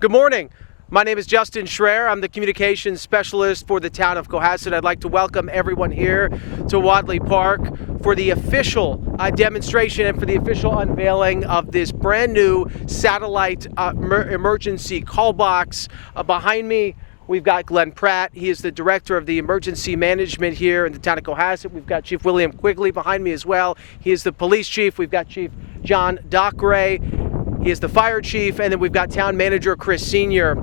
Good morning. My name is Justin Schreier. I'm the communications specialist for the town of Cohasset. I'd like to welcome everyone here to Wadley Park for the official demonstration and for the official unveiling of this brand new satellite emergency call box. Behind me, we've got Glenn Pratt. He is the director of the emergency management here in the town of Cohasset. We've got Chief William Quigley behind me as well. He is the police chief. We've got Chief John Dockeray. He is the fire chief, and then we've got town manager Chris Senior.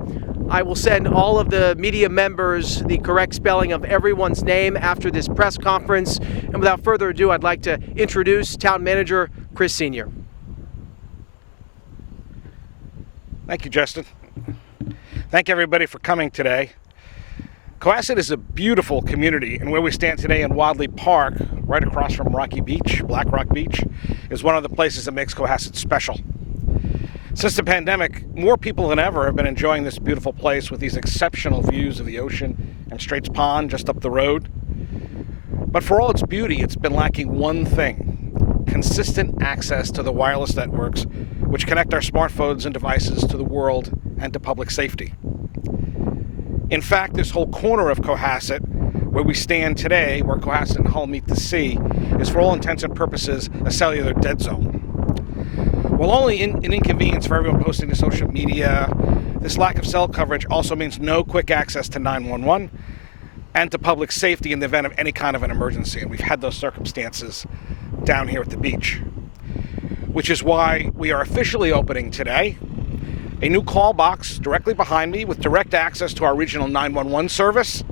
I will send all of the media members the correct spelling of everyone's name after this press conference. And without further ado, I'd like to introduce town manager Chris Senior. Thank you, Justin. Thank everybody for coming today. Cohasset is a beautiful community, and where we stand today in Wadley Park, right across from Rocky Beach, Black Rock Beach, is one of the places that makes Cohasset special. Since the pandemic, more people than ever have been enjoying this beautiful place with these exceptional views of the ocean and Straits Pond just up the road. But for all its beauty, it's been lacking one thing: consistent access to the wireless networks which connect our smartphones and devices to the world and to public safety. In fact, this whole corner of Cohasset, where we stand today, where Cohasset and Hull meet the sea, is for all intents and purposes a cellular dead zone. While only an inconvenience for everyone posting to social media, this lack of cell coverage also means no quick access to 911 and to public safety in the event of any kind of an emergency. And we've had those circumstances down here at the beach, which is why we are officially opening today a new call box directly behind me with direct access to our regional 911 service,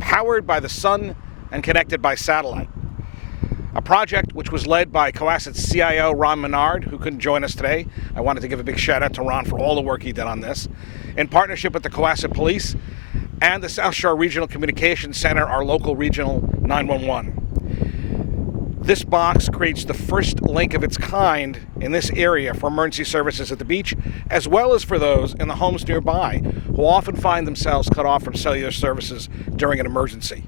powered by the sun and connected by satellite. A project which was led by Cohasset's CIO, Ron Menard, who couldn't join us today. I wanted to give a big shout out to Ron for all the work he did on this, in partnership with the Cohasset Police and the South Shore Regional Communications Center, our local regional 911. This box creates the first link of its kind in this area for emergency services at the beach, as well as for those in the homes nearby who often find themselves cut off from cellular services during an emergency.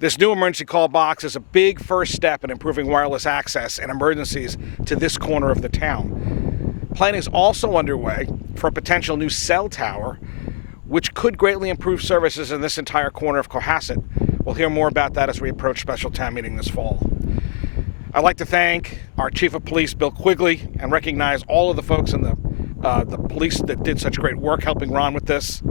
This new emergency call box is a big first step in improving wireless access in emergencies to this corner of the town. Planning is also underway for a potential new cell tower, which could greatly improve services in this entire corner of Cohasset. We'll hear more about that as we approach special town meeting this fall. I'd like to thank our Chief of Police, Bill Quigley, and recognize all of the folks in the police that did such great work helping Ron with this,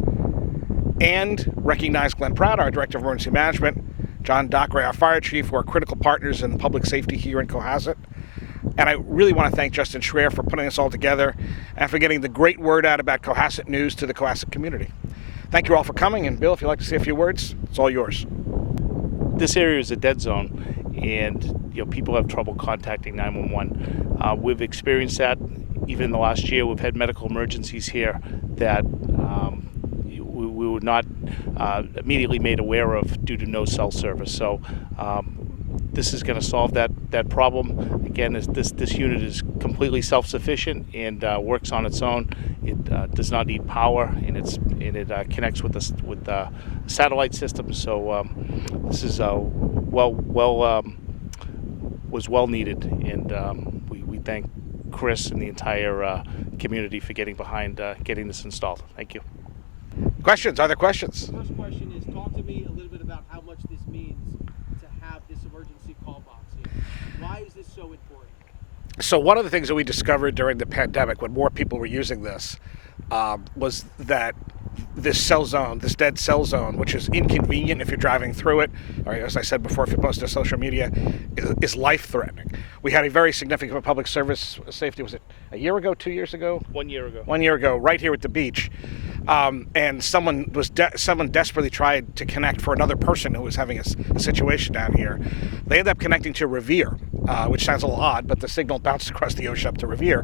and recognize Glenn Pratt, our Director of Emergency Management, John Dockeray, our fire chief, who are critical partners in public safety here in Cohasset. And I really want to thank Justin Schreier for putting this all together and for getting the great word out about Cohasset news to the Cohasset community. Thank you all for coming, and Bill, if you'd like to say a few words, it's all yours. This area is a dead zone, and people have trouble contacting 911. We've experienced that even in the last year. We've had medical emergencies here that we were not immediately made aware of due to no cell service. So this is going to solve that problem. Again, this unit is completely self-sufficient and works on its own. It does not need power, and it connects with the satellite system. So this is was well needed, and we thank Chris and the entire community for getting behind getting this installed. Thank you. Questions? Are there questions? The first question is, talk to me a little bit about how much this means to have this emergency call box here. Why is this so important? So one of the things that we discovered during the pandemic when more people were using this was that this cell zone, this dead cell zone, which is inconvenient if you're driving through it, or as I said before, if you post to social media, is life-threatening. We had a very significant public service safety, was it a year ago, 2 years ago? 1 year ago. 1 year ago, right here at the beach. And someone desperately tried to connect for another person who was having a situation down here. They ended up connecting to Revere, which sounds a little odd, but the signal bounced across the ocean up to Revere,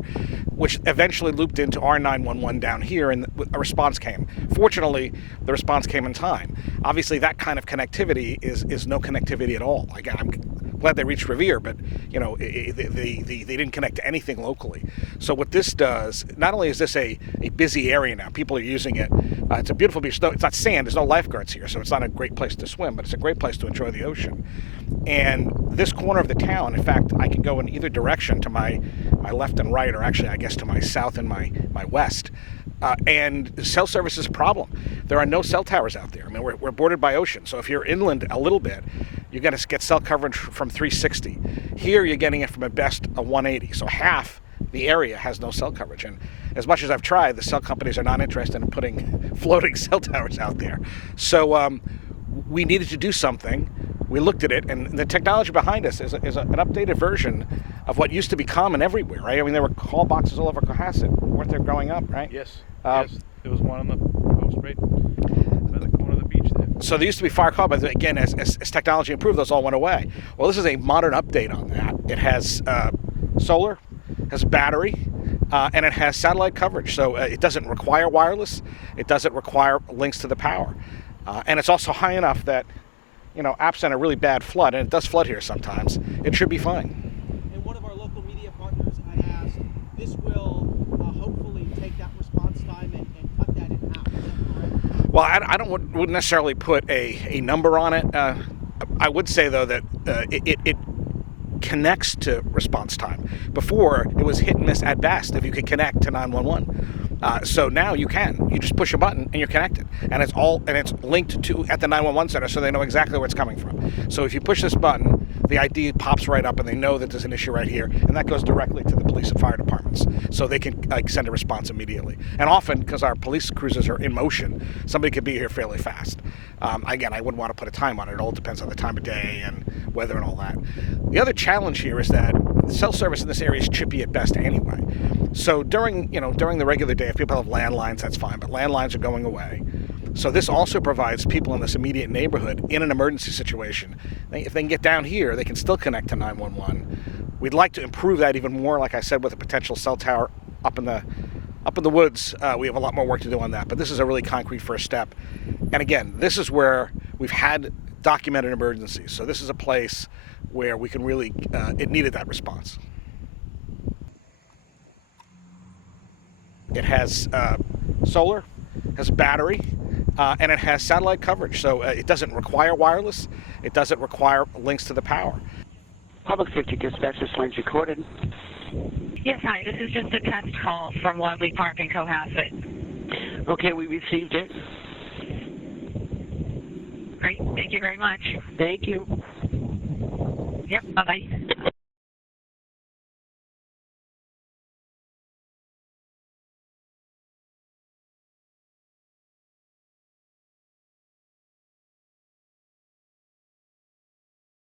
which eventually looped into our 911 down here, and a response came. Fortunately, the response came in time. Obviously, that kind of connectivity is no connectivity at all. Again, I'm glad they reached Revere, but they didn't connect to anything locally. So what this does, not only is this a busy area now, people are using it. It's a beautiful beach. It's not sand. There's no lifeguards here, so it's not a great place to swim, but it's a great place to enjoy the ocean. And this corner of the town, in fact, I can go in either direction to my left and right, or actually, I guess, to my south and my west. And cell service is a problem. There are no cell towers out there. I mean, we're bordered by ocean, so if you're inland a little bit, you're going to get cell coverage from 360. Here, you're getting it from at best a 180. So half the area has no cell coverage. And as much as I've tried, the cell companies are not interested in putting floating cell towers out there. So we needed to do something. We looked at it, and the technology behind us is an updated version of what used to be common everywhere, right? I mean, there were call boxes all over Cohasset, weren't there, growing up, right? Yes. Yes. There was one on the post right by the corner of the beach there. So there used to be fire call, but again, as technology improved, those all went away. Well, this is a modern update on that. It has solar, has battery, and it has satellite coverage. So it doesn't require wireless. It doesn't require links to the power. And it's also high enough that, you know, absent a really bad flood, and it does flood here sometimes, it should be fine. And one of our local media partners had asked, this will hopefully take that response time and cut that in half. Is that correct? Well, I wouldn't necessarily put a number on it. I would say, though, that it connects to response time. Before, it was hit and miss at best if you could connect to 911. So now you can. You just push a button and you're connected, and it's linked to at the 911 center, so they know exactly where it's coming from. So if you push this button, the ID pops right up, and they know that there's an issue right here, and that goes directly to the police and fire departments, so they can send a response immediately. And often, because our police cruisers are in motion, somebody could be here fairly fast. Again, I wouldn't want to put a time on it. It all depends on the time of day and weather and all that. The other challenge here is that cell service in this area is chippy at best anyway. So during the regular day, if people have landlines, that's fine, but landlines are going away. So this also provides people in this immediate neighborhood in an emergency situation. If they can get down here, they can still connect to 911. We'd like to improve that even more, like I said, with a potential cell tower up in the woods. We have a lot more work to do on that, but this is a really concrete first step. And again, this is where we've had documented emergencies. So this is a place where we can really, it needed that response. It has solar, has battery, and it has satellite coverage. So it doesn't require wireless. It doesn't require links to the power. Public Safety Dispatch, this line's recorded. Yes, hi. This is just a test call from Wadley Park in Cohasset. Okay, we received it. Great. Thank you very much. Thank you. Yep. Bye-bye.